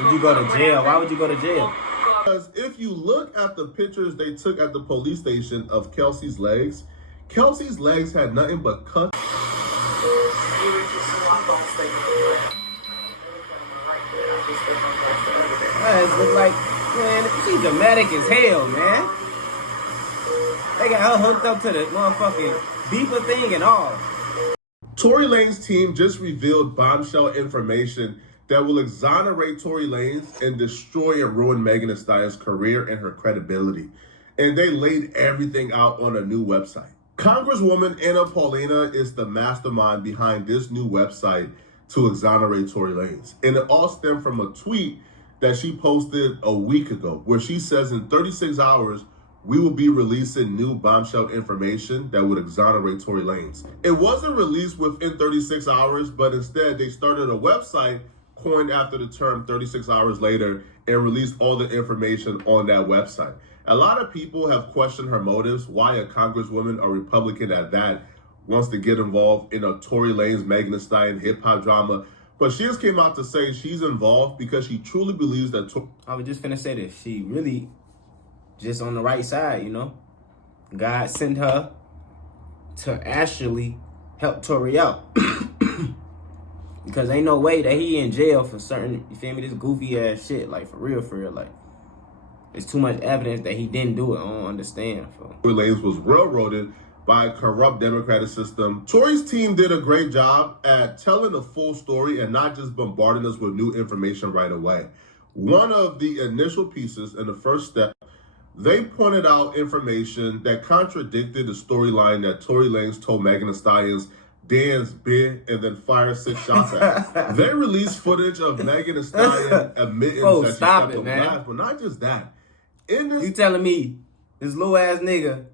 Would you go to jail? Why would you go to jail? Because if you look at the pictures they took at the police station of Kelsey's legs had nothing but cuts. It look like, man, she's dramatic as hell, man. They got her hooked up to the motherfucking beeper thing and all. Tory Lanez team just revealed bombshell information that will exonerate Tory Lanez and destroy and ruin Megan Thee Stallion's career and her credibility. And they laid everything out on a new website. Congresswoman Anna Paulina is the mastermind behind this new website to exonerate Tory Lanez. And it all stemmed from a tweet that she posted a week ago, where she says in 36 hours, we will be releasing new bombshell information that would exonerate Tory Lanez. It wasn't released within 36 hours, but instead they started a website coined after the term 36 hours later and released all the information on that website. A lot of people have questioned her motives, why a congresswoman, a Republican at that, wants to get involved in a Tory Lanez, Megan Thee Stallion hip-hop drama. But she just came out to say she's involved because she truly believes that... I was just finna say this. She really just on the right side, you know? God sent her to actually help Tory out. Because ain't no way that he in jail for certain, you feel me, this goofy ass shit, like for real, like. It's too much evidence that he didn't do it. I don't understand. Tory Lanez was railroaded by a corrupt Democratic system. Tory's team did a great job at telling the full story and not just bombarding us with new information right away. One of the initial pieces in the first step, they pointed out information that contradicted the storyline that Tory Lanez told Megan Thee Stallion's dance big and then fire 6 shots at her. They released footage of Megan Thee Stallion admitting that she stepped on glass, but not just that. You telling me this little ass nigga,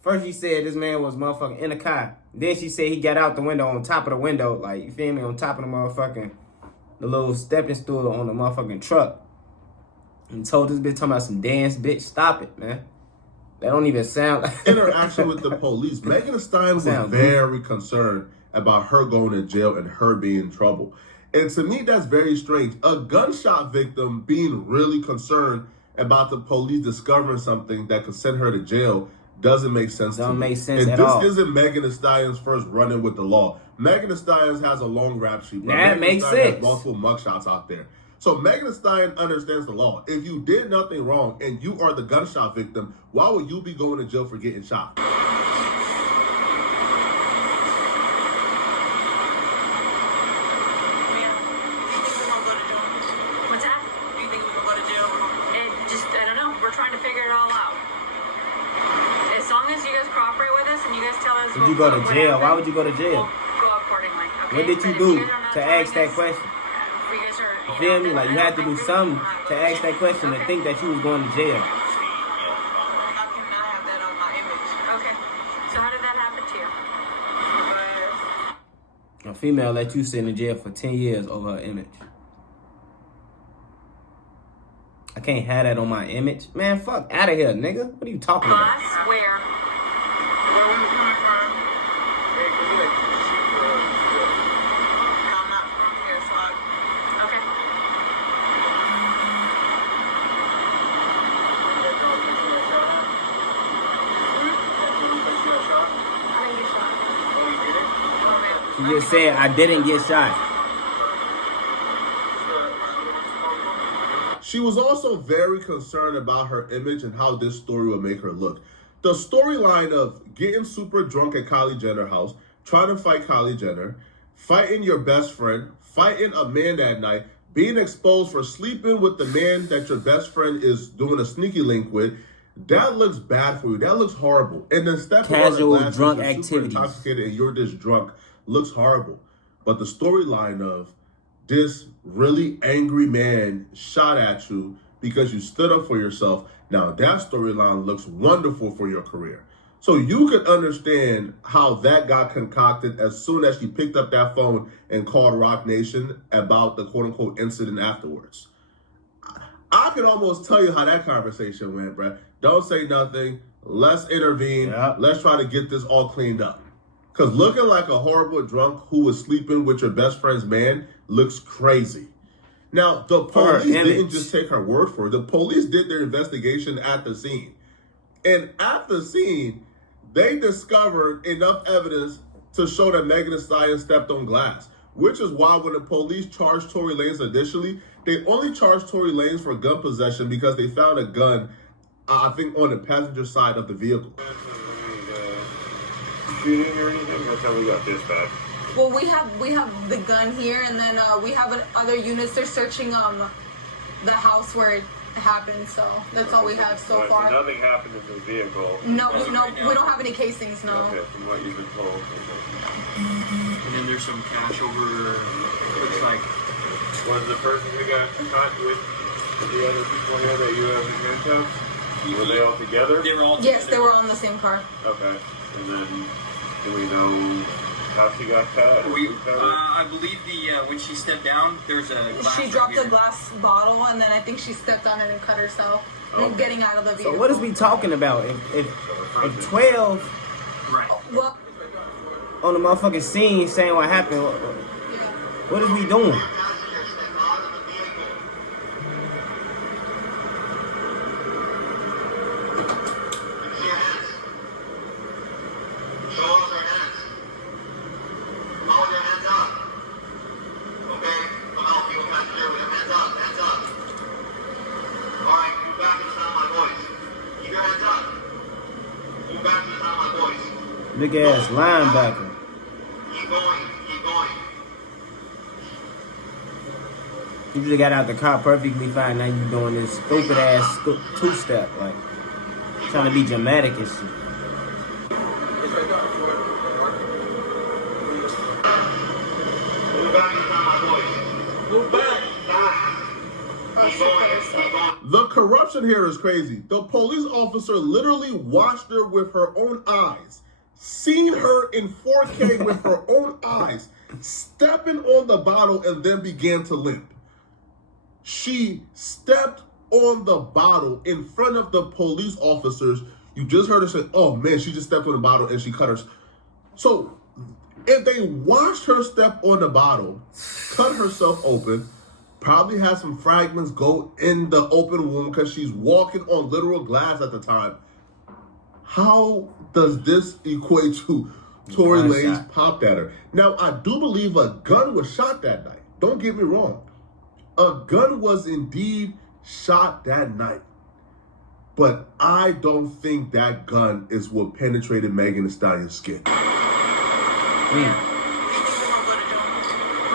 first she said this man was motherfucking in a car. Then she said he got out the window on top of the window, like, you feel me, on top of the motherfucking, the little stepping stool on the motherfucking truck. And told this bitch talking about some dance, bitch, stop it, man. That don't even sound like... Interaction with the police. Megan Thee Stallion was very concerned about her going to jail and her being in trouble. And to me, that's very strange. A gunshot victim being really concerned about the police discovering something that could send her to jail doesn't make sense to me. Don't make sense at all. This isn't Megan Thee Stallion's first run-in with the law. Megan Thee Stallion has a long rap sheet. That makes sense. Has multiple mugshots out there. So Megan Thee Stallion understands the law. If you did nothing wrong and you are the gunshot victim, why would you be going to jail for getting shot? Would you go to jail? Why would you go to jail? We'll go accordingly. Okay? What did you do to ask that question? You feel me? Like, you had to do something to ask that question and think that you was going to jail. How can I have that on my image? Okay. So how did that happen to you? A female let you sit in jail for 10 years over her image. I can't have that on my image. Man, fuck out of here, nigga. What are you talking about? Where? She just said, I didn't get shot. She was also very concerned about her image and how this story would make her look. The storyline of getting super drunk at Kylie Jenner's house, trying to fight Kylie Jenner, fighting your best friend, fighting a man that night, being exposed for sleeping with the man that your best friend is doing a sneaky link with, that looks bad for you. That looks horrible. And then stepping casual on drunk super activities, intoxicated, and you're just drunk, looks horrible. But the storyline of this really angry man shot at you because you stood up for yourself, now that storyline looks wonderful for your career. So you could understand how that got concocted as soon as she picked up that phone and called Rock Nation about the quote-unquote incident afterwards. I can almost tell you how that conversation went, bruh. Don't say nothing. Let's intervene. Yep. Let's try to get this all cleaned up. Because looking like a horrible drunk who was sleeping with your best friend's man looks crazy. Now, the For her police didn't image. just take her word for it. The police did their investigation at the scene. And at the scene, they discovered enough evidence to show that Megan Thee Stallion stepped on glass, which is why when the police charged Tory Lanez initially, they only charged Tory Lanez for gun possession because they found a gun, I think, on the passenger side of the vehicle. Shooting or anything? That's how we got dispatch. Well, we have the gun here, and then we have other units. They're searching the house where it happened. So that's all we have so Right, far. So nothing happened in the vehicle. No, we don't have any casings. No. Okay, from what you've been told. Okay. And then there's some cash over, looks like. Was the person who got caught with the other people here that you have in handcuffs? Were they all together? They were all together. Yes, they were on the same car. Okay. And then, do we know how she got caught? I believe when she stepped down, there's a glass. She right dropped here. a glass bottle, and then I think she stepped on it and cut herself. Getting out of the vehicle. So what is we talking about? If 12 Right. Well, on the motherfucking scene saying what happened, what is we doing? Big ass linebacker. Keep going. You just got out the car perfectly fine. Now you doing this stupid ass two-step, like trying to be dramatic and shit. Move back in time, my boys. Move back. Keep going. The corruption here is crazy. The police officer literally watched her with her own eyes, seen her in 4K with her own eyes, stepping on the bottle and then began to limp. She stepped on the bottle in front of the police officers. You just heard her say, oh man, she just stepped on the bottle and she cut her. So if they watched her step on the bottle, cut herself open, probably had some fragments go in the open wound because she's walking on literal glass at the time. How does this equate to Tory Lanez popped at her? Now, I do believe a gun was shot that night. Don't get me wrong. A gun was indeed shot that night. But I don't think that gun is what penetrated Megan Thee Stallion's skin. What's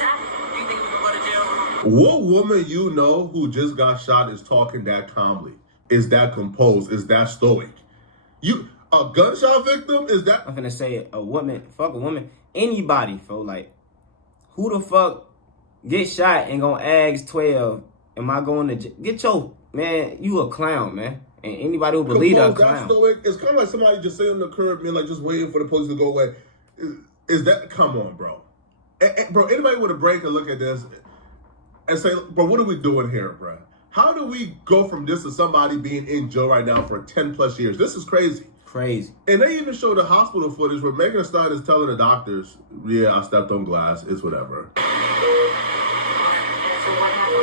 that? Do you think we can go to jail? What woman you know who just got shot is talking that calmly? Is that composed? Is that stoic? A gunshot victim? Is that? I'm finna say a woman, fuck a woman, anybody, fo. Like, who the fuck get shot and gonna ask 12, am I going to get your, man, you a clown, man. And anybody who believe a clown. That stoic? It's kind of like somebody just sitting on the curb, man, like just waiting for the police to go away. Is that, come on, bro. Bro, anybody with a brain can look at this and say, bro, what are we doing here, bro? How do we go from this to somebody being in jail right now for 10 plus years? This is crazy. Crazy. And they even show the hospital footage where Megan Thee Stallion is telling the doctors, yeah, I stepped on glass. It's whatever. So what happened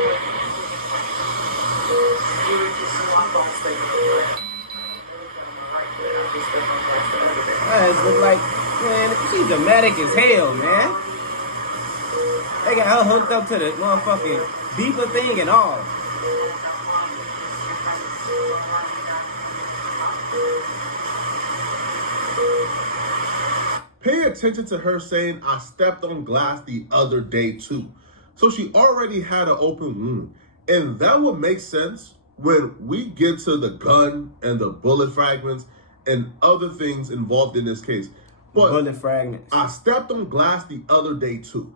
Guys look like, man, she's dramatic as hell, man. They got her hooked up to the motherfucking beeper thing and all. Pay attention to her saying, I stepped on glass the other day too. So she already had an open wound. And that would make sense when we get to the gun and the bullet fragments and other things involved in this case. But bullet fragments. I stepped on glass the other day too.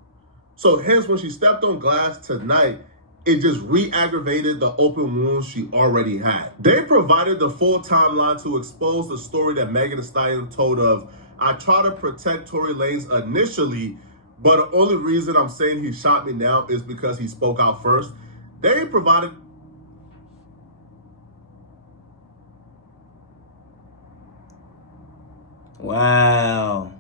So hence when she stepped on glass tonight, it just re-aggravated the open wounds she already had. They provided the full timeline to expose the story that Megan Thee Stallion told of, I try to protect Tory Lanez initially, but the only reason I'm saying he shot me now is because he spoke out first. They provided... Wow.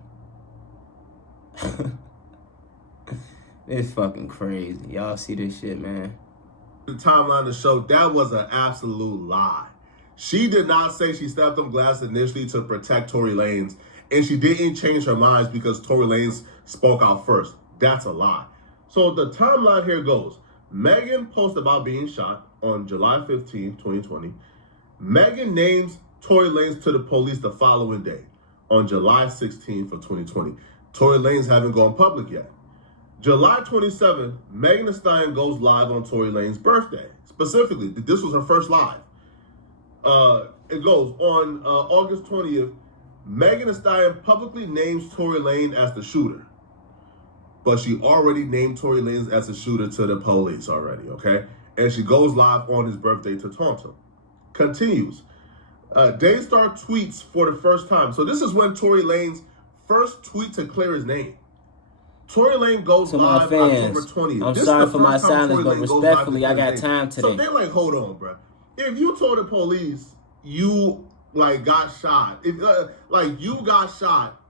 It's fucking crazy. Y'all see this shit, man. The timeline of the show, that was an absolute lie. She did not say she stepped on glass initially to protect Tory Lanez, and she didn't change her mind because Tory Lanez spoke out first. That's a lie. So the timeline here goes. Megan posts about being shot on July 15, 2020. Megan names Tory Lanez to the police the following day, on July 16th of 2020. Tory Lanez haven't gone public yet. July 27th, Megan Thee Stallion goes live on Tory Lanez's birthday. Specifically, this was her first live. It goes on August 20th, Megan Thee Stallion publicly names Tory Lanez as the shooter. But she already named Tory Lanez as the shooter to the police already, okay? And she goes live on his birthday to taunt him. Continues. Daystar tweets for the first time. So this is when Tory Lanez first tweet to clear his name. Tory Lanez goes To live my fans, October 20th. I'm This sorry is the for my first time silence, Tory but Lanez goes live respectfully, to I clear got his time name. today. So they're like, hold on, bro. If you told the police you like got shot, if like you got shot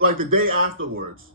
like the day afterwards,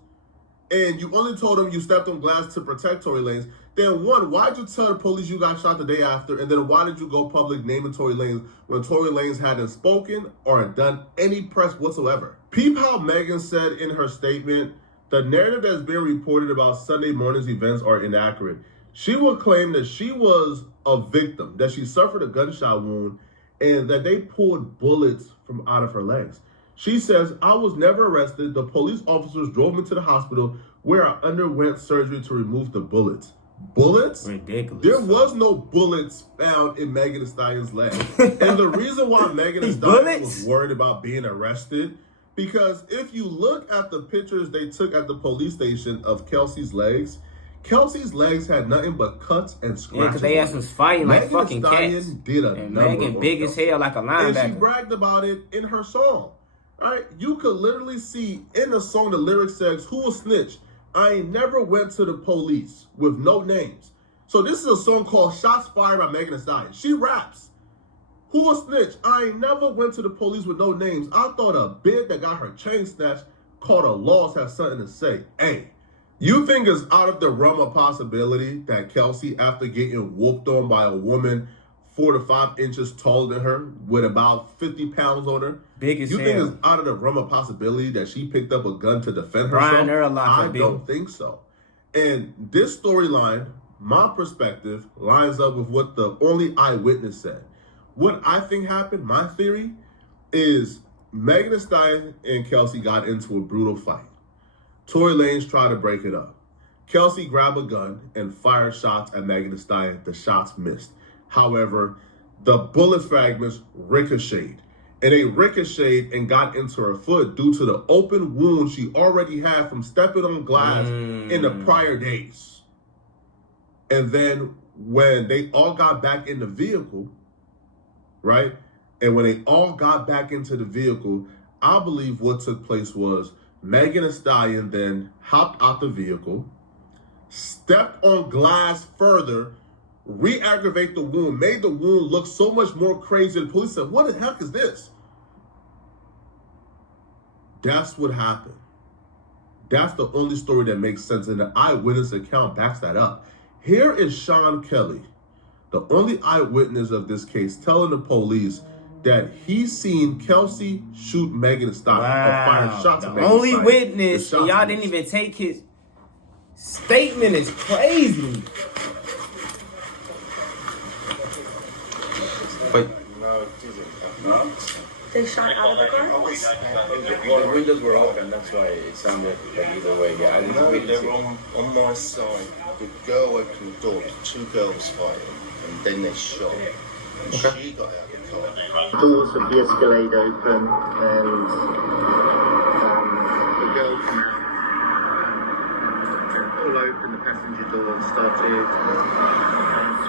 and you only told them you stepped on glass to protect Tory Lanez, then one, why'd you tell the police you got shot the day after? And then why did you go public naming Tory Lanez when Tory Lanez hadn't spoken or done any press whatsoever? Peep how Megan said in her statement, the narrative that's been reported about Sunday morning's events are inaccurate. She will claim that she was a victim, that she suffered a gunshot wound, and that they pulled bullets from out of her legs. She says, I was never arrested. The police officers drove me to the hospital where I underwent surgery to remove the bullets. Bullets? Ridiculous. There was no bullets found in Megan Thee Stallion's leg. And the reason why Megan Thee Stallion was worried about being arrested, because if you look at the pictures they took at the police station of Kelsey's legs had nothing but cuts and scratches. Yeah, because they ass was fighting like fucking cats. Did a and number Megan on big as Kelsey. hell like a linebacker. And she bragged about it in her song. All right, you could literally see in the song the lyrics says, "Who will snitch? I ain't never went to the police," with no names. So this is a song called "Shots Fired" by Megan Thee Stallion. She raps, "Who will snitch? I ain't never went to the police with no names. I thought a bid that got her chain snatched called a loss had something to say." Hey, you think it's out of the realm of possibility that Kelsey, after getting whooped on by a woman 4 to 5 inches taller than her with about 50 pounds on her, Big as you hell. think it's out of the realm of possibility that she picked up a gun to defend Brian herself? Urlacher, I don't think so. And this storyline, my perspective, lines up with what the only eyewitness said. What I think happened, my theory, is Megan Thee Stallion and Kelsey got into a brutal fight. Tory Lanez tried to break it up. Kelsey grabbed a gun and fired shots at Megan Thee Stallion. The shots missed. However, the bullet fragments ricocheted. And they ricocheted and got into her foot due to the open wound she already had from stepping on glass in the prior days. And then when they all got back in the vehicle, right? And when they all got back into the vehicle, I believe what took place was Megan Thee Stallion then hopped out the vehicle, stepped on glass further, re-aggravate the wound, made the wound look so much more crazy. The police said, what the heck is this? That's what happened. That's the only story that makes sense, and the eyewitness account backs that up. Here is Sean Kelly, the only eyewitness of this case, telling the police that he's seen Kelsey shoot Megan Thee Stallion or fire shots at Megan Thee Stallion. The only witness, and y'all didn't even take his statement, is crazy. Wait. They shot out of the car? The windows were open, that's why it sounded like either way. Yeah, I didn't No, really they see. were on my side. The girl opened the door, two girls fighting, and then they shot. And she got out of the car. Doors of the Escalade open, and the girl came out and all open the passenger door and started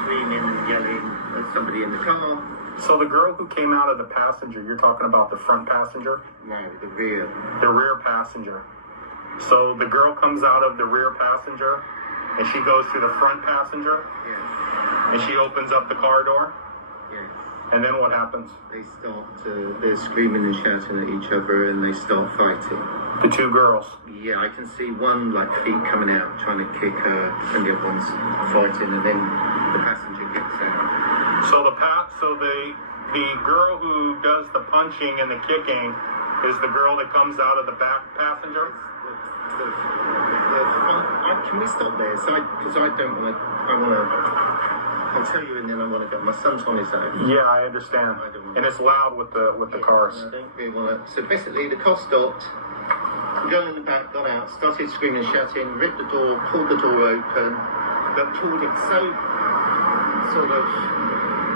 screaming and yelling at somebody in the car. So the girl who came out of the passenger, you're talking about the front passenger? No, the rear. The rear passenger. So the girl comes out of the rear passenger and she goes to the front passenger Yeah, and she opens up the car door. yeah. And then what happens? They start, they're screaming and shouting at each other, and they start fighting. The two girls. Yeah, I can see one like feet coming out trying to kick her, and the other one's fighting, and then the passenger gets out. So the girl who does the punching and the kicking is the girl that comes out of the back passenger? Can we stop there? Because I don't want to. I'll tell you, and then I want to go. My son's on his own. Yeah, I understand. And it's loud with the cars. I don't really want to. So basically, the car stopped. The girl in the back got out, started screaming and shouting, ripped the door, pulled the door open, but pulled it so sort of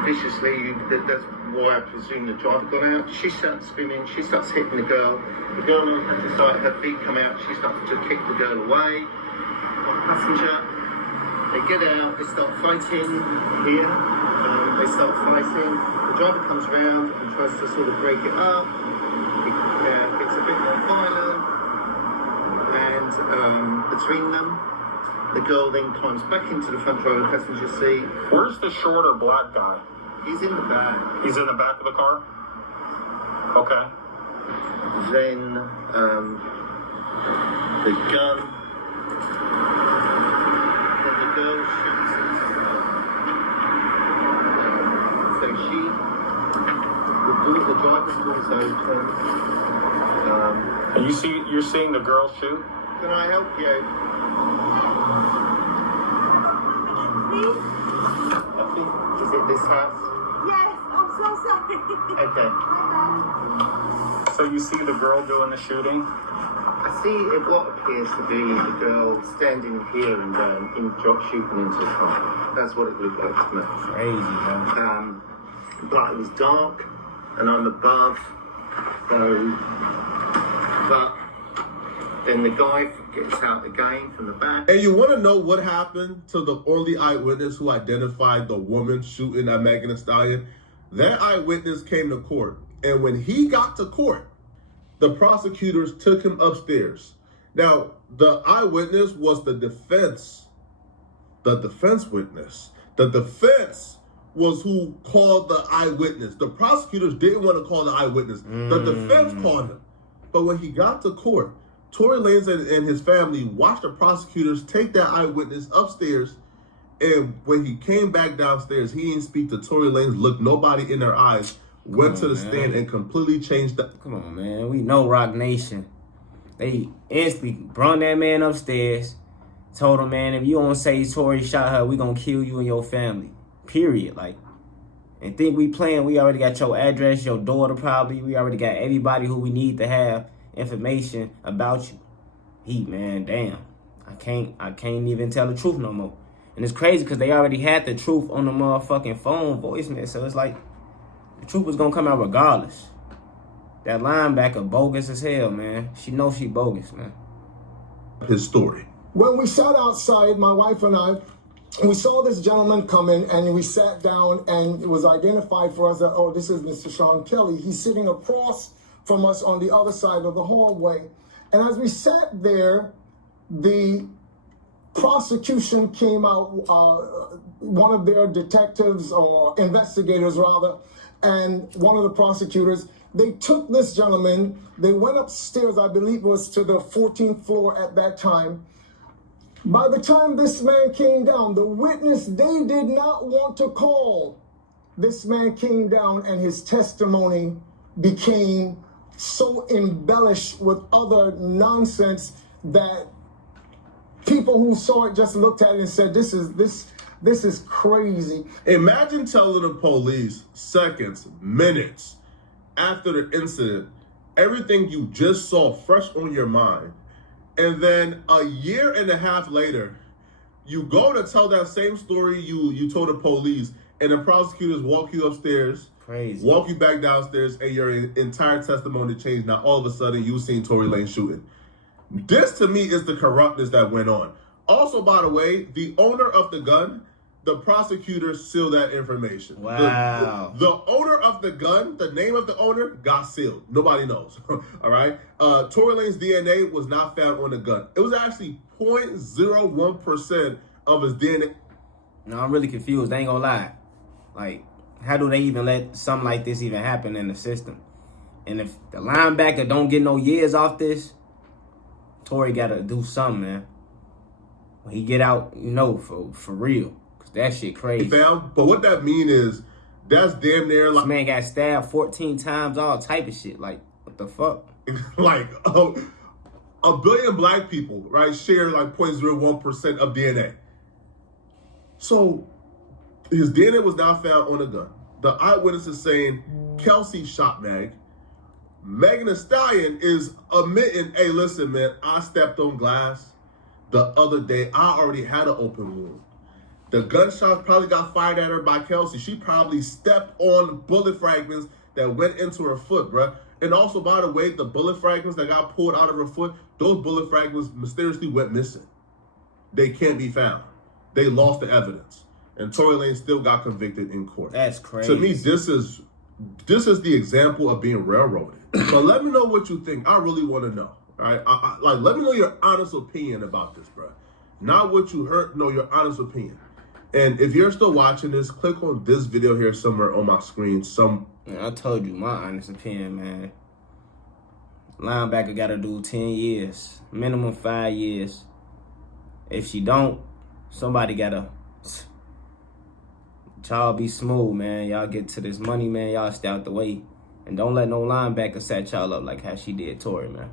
viciously. That's why I presume the driver got out. She starts screaming. She starts hitting the girl. The girl on the side, her feet come out. She starts to kick the girl away. One passenger. They get out. They start fighting here. They start fighting. The driver comes around and tries to sort of break it up. It gets a bit more violent. And between them, the girl then climbs back into the front row of the passenger seat. Where's the shorter black guy? He's in the back. He's in the back of the car? Okay. Then the gun. Then the girl shoots herself. So the driver's door is open. And you're seeing the girl shoot? Can I help you? Is it this house? Yes, I'm so sorry. Okay. So you see the girl doing the shooting? I see what appears to be the girl standing here and shooting into the car. That's what it looked like to me. Crazy, man. But it was dark, and I'm above, so. But then the guy gets out again from the back. And you want to know what happened to the only eyewitness who identified the woman shooting at Megan Thee Stallion? That eyewitness came to court. And when he got to court, the prosecutors took him upstairs. Now, the eyewitness was the defense witness. The defense was who called the eyewitness. The prosecutors didn't want to call the eyewitness. The defense called him. But when he got to court, Tory Lanez and his family watched the prosecutors take that eyewitness upstairs. And when he came back downstairs, he didn't speak to Tory Lanez, looked nobody in their eyes, went to the stand and completely changed the... Come on, man. We know Rock Nation. They instantly brought that man upstairs, told him, man, if you don't say Tory shot her, we gonna kill you and your family. Period. Like, and think we playing, we already got your address, your daughter probably. We already got everybody who we need to have information about you. Man, damn. I can't even tell the truth no more. And it's crazy because they already had the truth on the motherfucking phone voicemail. So it's like, the truth was going to come out regardless. That linebacker bogus as hell, man. She knows she bogus, man. His story. When we sat outside, my wife and I, we saw this gentleman come in, and we sat down, and it was identified for us that, oh, this is Mr. Sean Kelly. He's sitting across from us on the other side of the hallway. And as we sat there, the prosecution came out, one of their detectives or investigators rather, and one of the prosecutors, they took this gentleman, they went upstairs, I believe it was to the 14th floor at that time. By the time this man came down, the witness they did not want to call, this man came down and his testimony became so embellished with other nonsense that people who saw it just looked at it and said, this is crazy. Imagine telling the police seconds, minutes after the incident, everything you just saw fresh on your mind. And then a year and a half later, you go to tell that same story you told the police, and the prosecutors walk you upstairs, walk you back downstairs, and your entire testimony changed. Now, all of a sudden, you've seen Tory Lanez shooting. This, to me, is the corruptness that went on. Also, by the way, the owner of the gun, the prosecutors sealed that information. Wow. The owner of the gun, the name of the owner, got sealed. Nobody knows. All right? Tory Lanez's DNA was not found on the gun. It was actually 0.01% of his DNA. No, I'm really confused. I ain't gonna lie. Like, How do they even let something like this even happen in the system? And if the linebacker don't get no years off this, Tory got to do something, man. When he get out, for real. Because that shit crazy. But what that mean is, that's damn near like... This man got stabbed 14 times, all type of shit. Like, what the fuck? Like, a billion black people, right, share like 0.01% of DNA. So, his DNA was now found on a gun. The eyewitness is saying Kelsey shot Meg. Megan Thee Stallion is admitting, hey, listen, man, I stepped on glass the other day. I already had an open wound. The gunshot probably got fired at her by Kelsey. She probably stepped on bullet fragments that went into her foot, bruh. And also, by the way, the bullet fragments that got pulled out of her foot, those bullet fragments mysteriously went missing. They can't be found. They lost the evidence. And Tory Lanez still got convicted in court. That's crazy. To me, this is the example of being railroaded. But let me know what you think. I really want to know. All right, let me know your honest opinion about this, bro. Not what you heard. No, your honest opinion. And if you're still watching this, click on this video here somewhere on my screen. I told you my honest opinion, man. Linebacker got to do 10 years, minimum 5 years. If she don't, somebody got to. Y'all be smooth, man. Y'all get to this money, man. Y'all stay out the way. And don't let no linebacker set y'all up like how she did Tory, man.